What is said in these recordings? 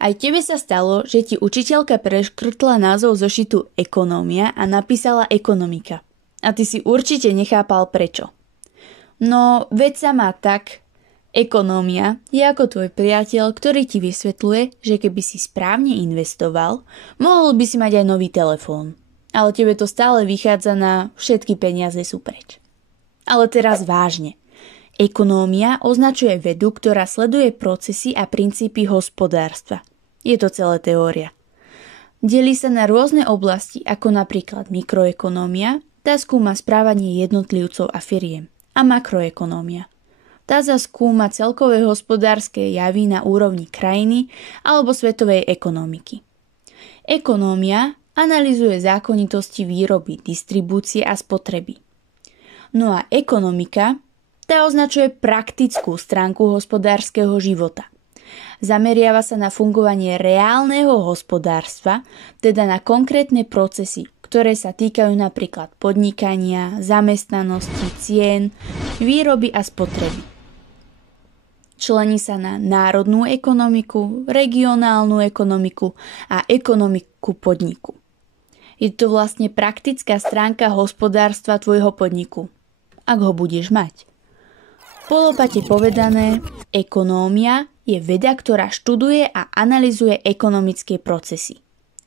Aj tebe sa stalo, že ti učiteľka preškrtla názov zošitu ekonómia a napísala ekonomika. A ty si určite nechápal prečo. No, veď sa má tak. Ekonómia je ako tvoj priateľ, ktorý ti vysvetľuje, že keby si správne investoval, mohol by si mať aj nový telefón. Ale tebe to stále vychádza na všetky peniaze sú preč. Ale teraz vážne. Ekonómia označuje vedu, ktorá sleduje procesy a princípy hospodárstva. Je to celé teória. Delí sa na rôzne oblasti, ako napríklad mikroekonómia, tá skúma správanie jednotlivcov a firiem, a makroekonómia. Tá skúma celkové hospodárske javy na úrovni krajiny alebo svetovej ekonomiky. Ekonómia analyzuje zákonitosti výroby, distribúcie a spotreby. No a ekonomika, tá označuje praktickú stránku hospodárskeho života. Zameriava sa na fungovanie reálneho hospodárstva, teda na konkrétne procesy, ktoré sa týkajú napríklad podnikania, zamestnanosti, cien, výroby a spotreby. Člení sa na národnú ekonomiku, regionálnu ekonomiku a ekonomiku podniku. Je to vlastne praktická stránka hospodárstva tvojho podniku, ak ho budeš mať. Polopate povedané, ekonómia je veda, ktorá študuje a analyzuje ekonomické procesy.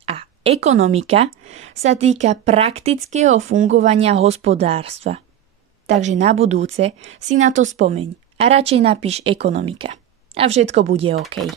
A ekonomika sa týka praktického fungovania hospodárstva. Takže na budúce si na to spomeň a radšej napíš ekonomika. A všetko bude OK.